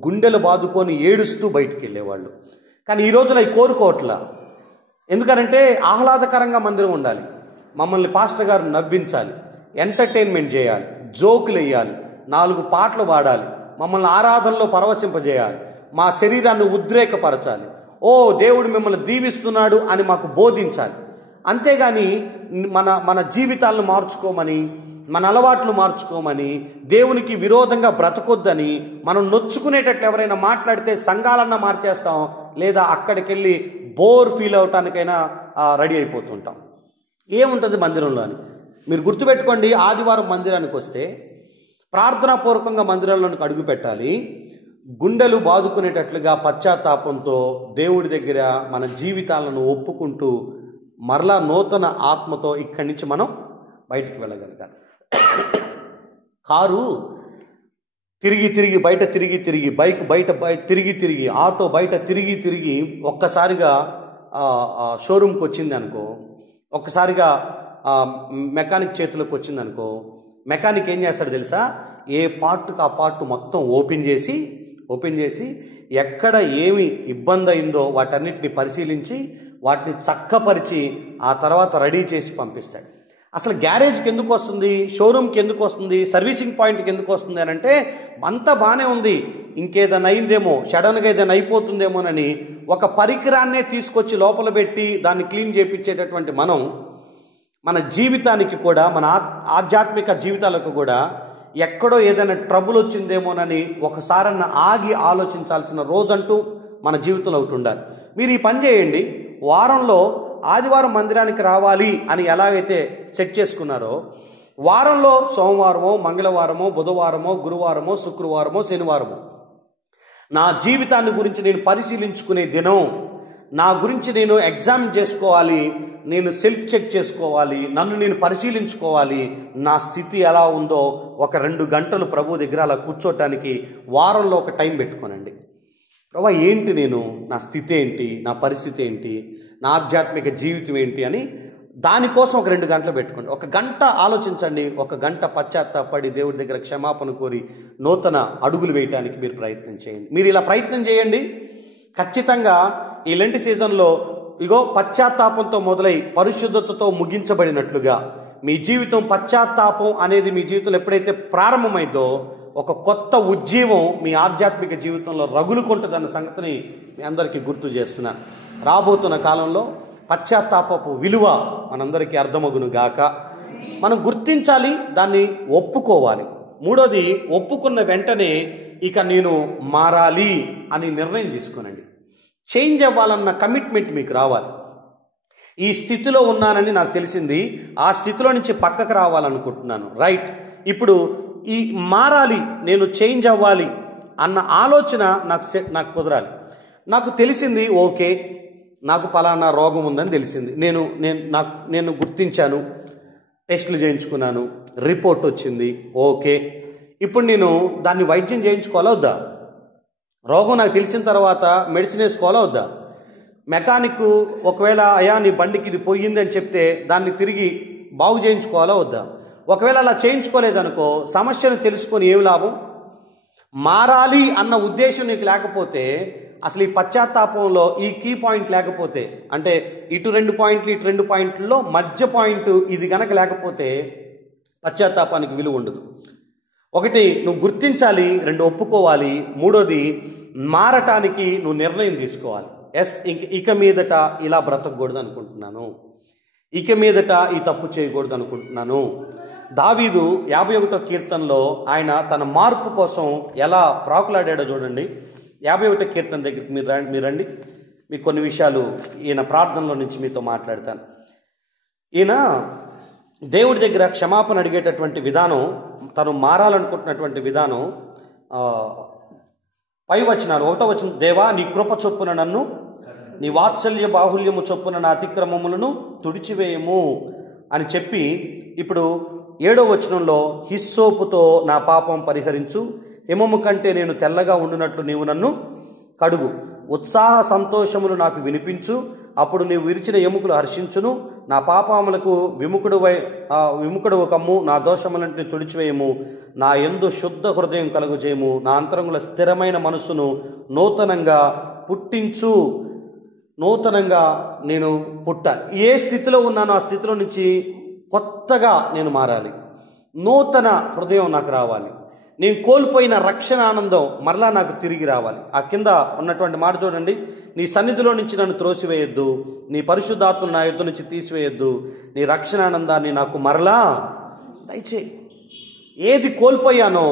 గుండెలు బాదుకొని ఏడుస్తూ బయటికి వెళ్ళేవాళ్ళు. కానీ ఈ రోజులో అవి కోరుకోవట్లా. ఎందుకనంటే ఆహ్లాదకరంగా మందిరం ఉండాలి, మమ్మల్ని పాస్టర్ గారు నవ్వించాలి, ఎంటర్టైన్మెంట్ చేయాలి, జోకులు వేయాలి, 4 పాటలు పాడాలి, మమ్మల్ని ఆరాధనలో పరవశింపజేయాలి, మా శరీరాన్ని ఉద్రేకపరచాలి, ఓ దేవుడు మిమ్మల్ని దీవిస్తున్నాడు అని మాకు బోధించాలి. అంతేగాని మన జీవితాలను మార్చుకోమని, మన అలవాట్లు మార్చుకోమని, దేవునికి విరోధంగా బ్రతకొద్దని మనం నొచ్చుకునేటట్లు ఎవరైనా మాట్లాడితే సంఘాలన్నా మార్చేస్తాం, లేదా అక్కడికి వెళ్ళి బోర్ ఫీల్ అవటానికైనా రెడీ అయిపోతుంటాం. ఏముంటుంది మందిరంలో అని మీరు గుర్తుపెట్టుకోండి. ఆదివారం మందిరానికి వస్తే ప్రార్థనాపూర్వకంగా మందిరంలోనికి అడుగు పెట్టాలి. గుండెలు బాదుకునేటట్లుగా పశ్చాత్తాపంతో దేవుడి దగ్గర మన జీవితాలను ఒప్పుకుంటూ మరలా నూతన ఆత్మతో ఇక్కడి నుంచి మనం బయటికి వెళ్ళగలగాలి. కారు తిరిగి బయట తిరిగి బైక్ బయట తిరిగి ఆటో బయట తిరిగి ఒక్కసారిగా షోరూమ్కి వచ్చింది అనుకో, ఒక్కసారిగా మెకానిక్ చేతిలోకి వచ్చింది అనుకో, మెకానిక్ ఏం చేస్తాడు తెలుసా? ఏ పార్ట్కి ఆ పార్ట్ మొత్తం ఓపెన్ చేసి ఎక్కడ ఏమి ఇబ్బంది అయిందో వాటన్నిటిని పరిశీలించి వాటిని చక్కపరిచి ఆ తర్వాత రెడీ చేసి పంపిస్తాడు. అసలు గ్యారేజ్కి ఎందుకు వస్తుంది, షోరూమ్కి ఎందుకు వస్తుంది, సర్వీసింగ్ పాయింట్కి ఎందుకు వస్తుంది అని అంటే అంతా బాగానే ఉంది, ఇంకేదైనా అయిందేమో, సడన్గా ఏదైనా అయిపోతుందేమోనని ఒక పరికరాన్నే తీసుకొచ్చి లోపల పెట్టి దాన్ని క్లీన్ చేయించేటటువంటి మనం మన జీవితానికి కూడా, మన ఆధ్యాత్మిక జీవితాలకు కూడా ఎక్కడో ఏదైనా ట్రబుల్ వచ్చిందేమోనని ఒకసారన్న ఆగి ఆలోచించాల్సిన రోజంటూ మన జీవితంలో ఒకటి ఉండాలి. మీరు ఈ పని చేయండి. వారంలో ఆదివారం మందిరానికి రావాలి అని ఎలాగైతే సెట్ చేసుకున్నారో, వారంలో సోమవారమో, మంగళవారమో, బుధవారమో, గురువారమో, శుక్రవారమో, శనివారమో నా జీవితాన్ని గురించి నేను పరిశీలించుకునే దినం, నా గురించి నేను ఎగ్జామిన్ చేసుకోవాలి, నేను సెల్ఫ్ చెక్ చేసుకోవాలి, నన్ను నేను పరిశీలించుకోవాలి, నా స్థితి ఎలా ఉందో ఒక 2 గంటలు ప్రభు దగ్గర అలా కూర్చోటానికి వారంలో ఒక టైం పెట్టుకోనండి. ప్రభా ఏంటి, నేను నా స్థితి ఏంటి, నా పరిస్థితి ఏంటి, నా ఆధ్యాత్మిక జీవితం ఏంటి అని దానికోసం ఒక 2 గంటలు పెట్టుకోండి. 1 గంట ఆలోచించండి, 1 గంట పశ్చాత్తాపడి దేవుడి దగ్గర క్షమాపణ కోరి నూతన అడుగులు వేయటానికి మీరు ప్రయత్నం చేయండి. మీరు ఇలా ప్రయత్నం చేయండి, ఖచ్చితంగా ఈ లెంట్ సీజన్లో ఇగో పశ్చాత్తాపంతో మొదలై పరిశుద్ధతతో ముగించబడినట్లుగా మీ జీవితం, పశ్చాత్తాపం అనేది మీ జీవితంలో ఎప్పుడైతే ప్రారంభమైందో ఒక కొత్త ఉజ్జీవం మీ ఆధ్యాత్మిక జీవితంలో రగులుకుంటుందన్న సంగతిని మీ అందరికీ గుర్తు చేస్తున్నాను. రాబోతున్న కాలంలో పశ్చాత్తాపపు విలువ మనందరికీ అర్థమగును గాక. మనం గుర్తించాలి, దాన్ని ఒప్పుకోవాలి. 3వది, ఒప్పుకున్న వెంటనే ఇక నేను మారాలి అని నిర్ణయం తీసుకోనండి. చేంజ్ అవ్వాలన్న కమిట్మెంట్ మీకు రావాలి. ఈ స్థితిలో ఉన్నానని నాకు తెలిసింది, ఆ స్థితిలో నుంచి పక్కకు రావాలనుకుంటున్నాను, రైట్, ఇప్పుడు ఈ మారాలి, నేను చేంజ్ అవ్వాలి అన్న ఆలోచన నాకు కుదరాలి. నాకు తెలిసింది, ఓకే నాకు పలానా రోగం ఉందని తెలిసింది, నేను గుర్తించాను, టెస్టులు చేయించుకున్నాను, రిపోర్ట్ వచ్చింది, ఓకే, ఇప్పుడు నేను దాన్ని వైద్యం చేయించుకోవాలా వద్దా? రోగం నాకు తెలిసిన తర్వాత మెడిసిన్ వేసుకోవాలా వద్దా? మెకానిక్ ఒకవేళ అయ్యా నీ బండికి ఇది పోయింది అని చెప్తే దాన్ని తిరిగి బాగు చేయించుకోవాలా వద్దా? ఒకవేళ అలా చేయించుకోలేదనుకో, సమస్యను తెలుసుకొని ఏమి లాభం? మారాలి అన్న ఉద్దేశం నీకు లేకపోతే, అసలు ఈ పశ్చాత్తాపంలో ఈ కీ పాయింట్ లేకపోతే, అంటే ఇటు 2 పాయింట్లు ఇటు 2 పాయింట్లలో మధ్య పాయింట్ ఇది గనక లేకపోతే పశ్చాత్తాపానికి విలువ ఉండదు. 1 నువ్వు గుర్తించాలి, 2 ఒప్పుకోవాలి, 3వది మారటానికి నువ్వు నిర్ణయం తీసుకోవాలి. ఇక మీదట ఇలా బ్రతకూడదు అనుకుంటున్నాను, ఇక మీదట ఈ తప్పు చేయకూడదు అనుకుంటున్నాను. దావీదు 51వ కీర్తనలో ఆయన తన మార్పు కోసం ఎలా ప్రాకులాడాడో చూడండి. 51వ కీర్తన దగ్గరికి మీరు రండి. మీకు కొన్ని విషయాలు ఈయన ప్రార్థనలో నుంచి మీతో మాట్లాడతాను. ఈయన దేవుడి దగ్గర క్షమాపణ అడిగేటటువంటి విధానం, తను మారాలనుకుంటున్నటువంటి విధానం, పై వచనాలు 1వ వచనం, దేవా నీ కృప చొప్పున నన్ను, నీ వాత్సల్య బాహుల్యము చొప్పున నా అతిక్రమములను తుడిచివేయము అని చెప్పి, ఇప్పుడు 7వ వచనంలో హిస్సోపుతో నా పాపం పరిహరించు, హిమము కంటే నేను తెల్లగా ఉండునట్లు నీవు నన్ను కడుగు, ఉత్సాహ సంతోషములు నాకు వినిపించు, అప్పుడు నీవు విరిచిన ఎముకలు హర్షించును, నా పాపములకు విముఖుడు కమ్ము, నా దోషములంటిని తుడిచివేయము, నా యందు శుద్ధ హృదయం కలుగజేయము, నా అంతరంగుల స్థిరమైన మనస్సును నూతనంగా పుట్టించు. నూతనంగా నేను పుట్టాలి. ఏ స్థితిలో ఉన్నానో ఆ స్థితిలో నుంచి కొత్తగా నేను మారాలి. నూతన హృదయం నాకు రావాలి. నేను కోల్పోయిన రక్షణ ఆనందం మరలా నాకు తిరిగి రావాలి. ఆ కింద ఉన్నటువంటి మాట చూడండి, నీ సన్నిధిలో నుంచి నన్ను త్రోసివేయొద్దు, నీ పరిశుద్ధాత్మను నా యుద్ధ నుంచి తీసివేయొద్దు, నీ రక్షణ ఆనందాన్ని నాకు మరలా దయచేయి. ఏది కోల్పోయానో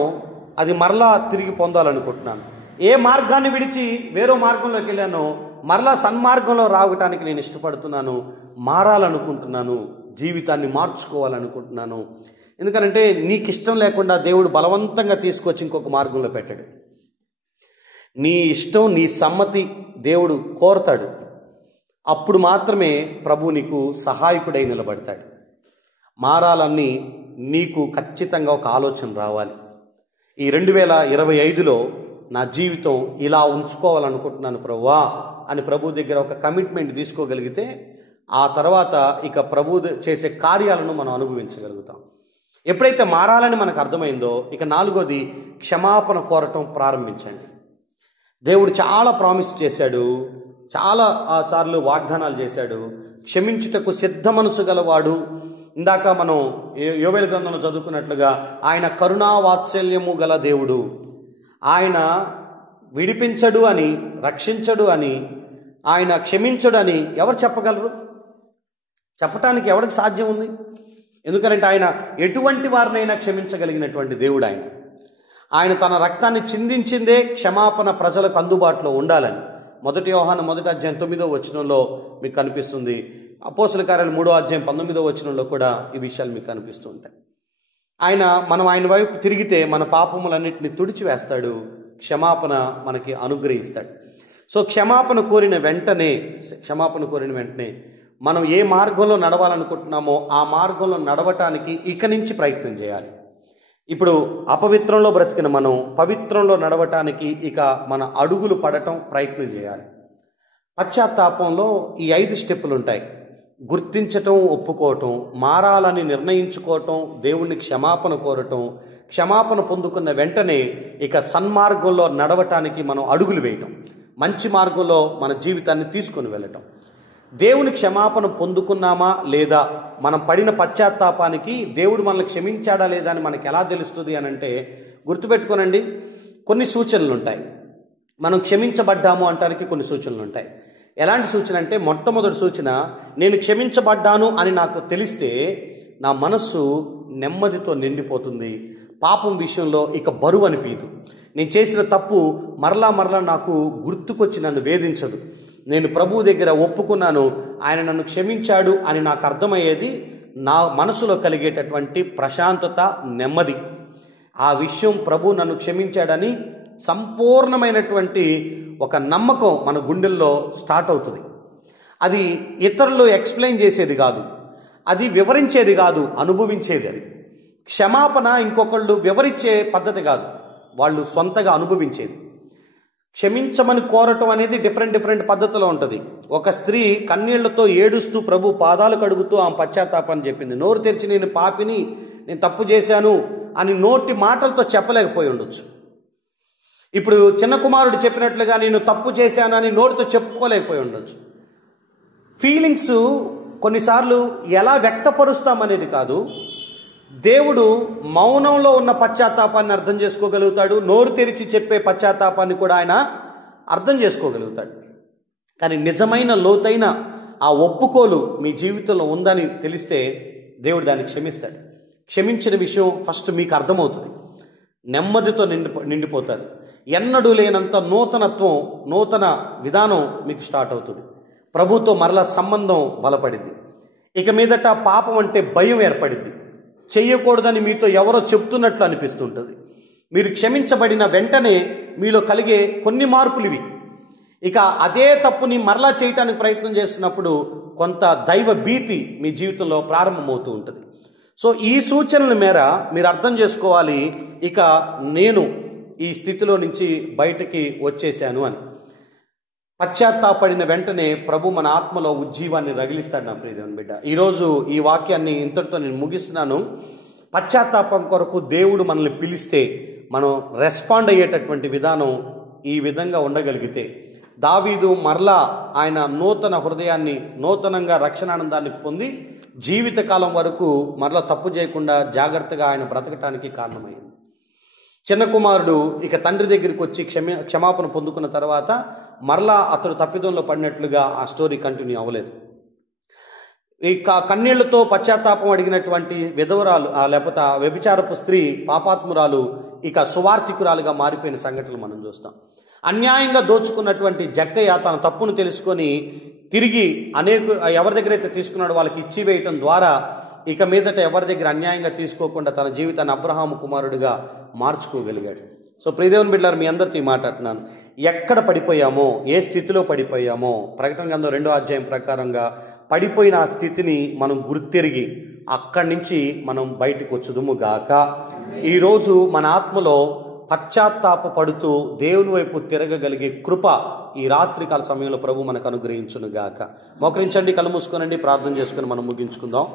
అది మరలా తిరిగి పొందాలనుకుంటున్నాను. ఏ మార్గాన్ని విడిచి వేరే మార్గంలోకి వెళ్ళానో మరలా సన్మార్గంలో రావటానికి నేను ఇష్టపడుతున్నాను, మారాలనుకుంటున్నాను, జీవితాన్ని మార్చుకోవాలనుకుంటున్నాను. ఎందుకంటే నీకు ఇష్టం లేకుండా దేవుడు బలవంతంగా తీసుకొచ్చి ఇంకొక మార్గంలో పెట్టాడు. నీ ఇష్టం, నీ సమ్మతి దేవుడు కోరతాడు. అప్పుడు మాత్రమే ప్రభు నీకు సహాయకుడై నిలబడతాడు. మారాలని నీకు ఖచ్చితంగా ఒక ఆలోచన రావాలి. ఈ 2025లో నా జీవితం ఇలా ఉంచుకోవాలనుకుంటున్నాను ప్రభువా అని ప్రభు దగ్గర ఒక కమిట్మెంట్ తీసుకోగలిగితే ఆ తర్వాత ఇక ప్రభు చేసే కార్యాలను మనం అనుభవించగలుగుతాం. ఎప్పుడైతే మారాలని మనకు అర్థమైందో ఇక 4వది క్షమాపణ కోరటం ప్రారంభించండి. దేవుడు చాలా ప్రామిస్ చేశాడు, చాలా సార్లు వాగ్దానాలు చేశాడు. క్షమించుటకు సిద్ధ మనసు గలవాడు. ఇందాక మనం యోవేలు గ్రంథంలో చదువుకున్నట్లుగా ఆయన కరుణా వాత్సల్యము గల దేవుడు. ఆయన విడిపించడు అని, రక్షించడు అని, ఆయన క్షమించడు అని ఎవరు చెప్పగలరు? చెప్పటానికి ఎవరికి సాధ్యం ఉంది? ఎందుకంటే ఆయన ఎటువంటి వారినైనా క్షమించగలిగినటువంటి దేవుడు. ఆయన తన రక్తాన్ని చిందించిందే క్షమాపణ ప్రజలకు అందుబాటులో ఉండాలని. 1 యోహాను 1వ అధ్యాయం 9వ వచనంలో మీకు కనిపిస్తుంది. అపోస్తలుల కార్యాలు 3వ అధ్యాయం 19వ వచనంలో కూడా ఈ విషయాలు మీకు కనిపిస్తూ ఉంటాయి. మనం ఆయన వైపు తిరిగితే మన పాపములన్నింటినీ తుడిచివేస్తాడు, క్షమాపణ మనకి అనుగ్రహిస్తాడు. సో క్షమాపణ కోరిన వెంటనే మనం ఏ మార్గంలో నడవాలనుకుంటున్నామో ఆ మార్గంలో నడవటానికి ఇక నుంచి ప్రయత్నం చేయాలి. ఇప్పుడు అపవిత్రంలో బ్రతికిన మనం పవిత్రంలో నడవటానికి ఇక మన అడుగులు పడటం ప్రయత్నం చేయాలి. పశ్చాత్తాపంలో ఈ 5 స్టెప్పులు ఉంటాయి. గుర్తించటం, ఒప్పుకోవటం, మారాలని నిర్ణయించుకోవటం, దేవుణ్ణి క్షమాపణ కోరటం, క్షమాపణ పొందుకున్న వెంటనే ఇక సన్మార్గంలో నడవటానికి మనం అడుగులు వేయటం, మంచి మార్గంలో మన జీవితాన్ని తీసుకొని వెళ్ళటం. దేవుని క్షమాపణ పొందుకున్నామా లేదా, మనం పడిన పశ్చాత్తాపానికి దేవుడు మనల్ని క్షమించాడా లేదా అని మనకు ఎలా తెలుస్తుంది అని అంటే, గుర్తుపెట్టుకోనండి, కొన్ని సూచనలు ఉంటాయి. మనం క్షమించబడ్డాము అంటానికి కొన్ని సూచనలు ఉంటాయి. ఎలాంటి సూచన అంటే, మొట్టమొదటి సూచన, నేను క్షమించబడ్డాను అని నాకు తెలిస్తే నా మనస్సు నెమ్మదితో నిండిపోతుంది. పాపం విషయంలో ఇక బరువు అనిపించదు. నేను చేసిన తప్పు మరలా నాకు గుర్తుకొచ్చి నన్ను వేధించదు. నేను ప్రభువు దగ్గర ఒప్పుకున్నాను, ఆయన నన్ను క్షమించాడు అని నాకు అర్థమయ్యేది నా మనసులో కలిగేటటువంటి ప్రశాంతత, నెమ్మది. ఆ విషయం ప్రభు నన్ను క్షమించాడని సంపూర్ణమైనటువంటి ఒక నమ్మకం మన గుండెల్లో స్టార్ట్ అవుతుంది. అది ఇతరులు ఎక్స్ప్లెయిన్ చేసేది కాదు, అది వివరించేది కాదు, అనుభవించేది. అది క్షమాపణ ఇంకొకళ్ళు వివరించే పద్ధతి కాదు, వాళ్ళు సొంతగా అనుభవించేది. క్షమించమని కోరటం అనేది డిఫరెంట్ పద్ధతిలో ఉంటుంది. ఒక స్త్రీ కన్నీళ్లతో ఏడుస్తూ ప్రభు పాదాలు కడుగుతూ ఆమె పశ్చాత్తాపాన్ని చెప్పింది. నోరు తెరిచి నేను పాపిని, నేను తప్పు చేశాను అని నోటి మాటలతో చెప్పలేకపోయి ఉండొచ్చు. ఇప్పుడు చిన్న కుమారుడు చెప్పినట్లుగా నేను తప్పు చేశాను అని నోటితో చెప్పుకోలేకపోయి ఉండొచ్చు. ఫీలింగ్స్ కొన్నిసార్లు ఎలా వ్యక్తపరుస్తామనేది కాదు, దేవుడు మౌనంలో ఉన్న పశ్చాత్తాపాన్ని అర్థం చేసుకోగలుగుతాడు, నోరు తెరిచి చెప్పే పశ్చాత్తాపాన్ని కూడా ఆయన అర్థం చేసుకోగలుగుతాడు. కానీ నిజమైన లోతైన ఆ ఒప్పుకోలు మీ జీవితంలో ఉందని తెలిస్తే దేవుడు దాన్ని క్షమిస్తాడు. క్షమించిన విషయం ఫస్ట్ మీకు అర్థమవుతుంది, నెమ్మదితో నిండిపోతారు. ఎన్నడూ లేనంత నూతనత్వం, నూతన విధానం మీకు స్టార్ట్ అవుతుంది. ప్రభుతో మరలా సంబంధం బలపడింది. ఇక మీదట పాపం అంటే భయం ఏర్పడింది. చెయ్యకూడదని మీతో ఎవరో చెప్తున్నట్లు అనిపిస్తుంటుంది. మీరు క్షమించబడిన వెంటనే మీలో కలిగే కొన్ని మార్పులు ఇవి. ఇక అదే తప్పుని మరలా చేయటానికి ప్రయత్నం చేస్తున్నప్పుడు కొంత దైవ భీతి మీ జీవితంలో ప్రారంభమవుతూ ఉంటుంది. సో ఈ సూచనల మేర మీరు అర్థం చేసుకోవాలి, ఇక నేను ఈ స్థితిలో నుంచి బయటికి వచ్చేసాను అని. పశ్చాత్తాపడిన వెంటనే ప్రభు మన ఆత్మలో ఉజ్జీవాన్ని రగిలిస్తాడు. నా ప్రియ దేవుని బిడ్డ, ఈరోజు ఈ వాక్యాన్ని ఇంతటితో నేను ముగిస్తున్నాను. పశ్చాత్తాపం కొరకు దేవుడు మనల్ని పిలిస్తే మనం రెస్పాండ్ అయ్యేటటువంటి విధానం ఈ విధంగా ఉండగలిగితే, దావీదు మరలా ఆయన నూతన హృదయాన్ని, నూతనంగా రక్షణానందాన్ని పొంది జీవితకాలం వరకు మరలా తప్పు చేయకుండా జాగ్రత్తగా ఆయన బ్రతకటానికి కారణమైంది. చిన్న కుమారుడు ఇక తండ్రి దగ్గరికి వచ్చి క్షమాపణ పొందుకున్న తర్వాత మరలా అతడు తప్పిదంలో పడినట్లుగా ఆ స్టోరీ కంటిన్యూ అవ్వలేదు. ఈ కన్నీళ్లతో పశ్చాత్తాపం అడిగినటువంటి విధవరాలు, లేకపోతే ఆ వ్యభిచారపు స్త్రీ, పాపాత్మురాలు ఇక సువార్థికురాలుగా మారిపోయిన సంఘటనలు మనం చూస్తాం. అన్యాయంగా దోచుకున్నటువంటి జక్కయ్య తన తప్పును తెలుసుకొని తిరిగి ఎవరి దగ్గర అయితే తీసుకున్నాడో వాళ్ళకి ఇచ్చివేయటం ద్వారా ఇక మీదట ఎవరి దగ్గర అన్యాయంగా తీసుకోకుండా తన జీవితాన్ని అబ్రహాము కుమారుడిగా మార్చుకోగలిగాడు. సో ప్రియదేవుని బిడ్డలారా, మీ అందరితో మాట్లాడుతున్నాను. ఎక్కడ పడిపోయామో, ఏ స్థితిలో పడిపోయామో, ప్రకటన గ్రంథం 2వ అధ్యాయం ప్రకారంగా పడిపోయిన ఆ స్థితిని మనం గుర్తెరిగి అక్కడి నుంచి మనం బయటకు వచ్చుదుము గాక. ఈరోజు మన ఆత్మలో పశ్చాత్తాప పడుతూ దేవుని వైపు తిరగగలిగే కృప ఈ రాత్రికాల సమయంలో ప్రభు మనకు అనుగ్రహించును గాక. మోకరించండి, కళ్ళు మూసుకోనండి, ప్రార్థన చేసుకుని మనం ముగించుకుందాం.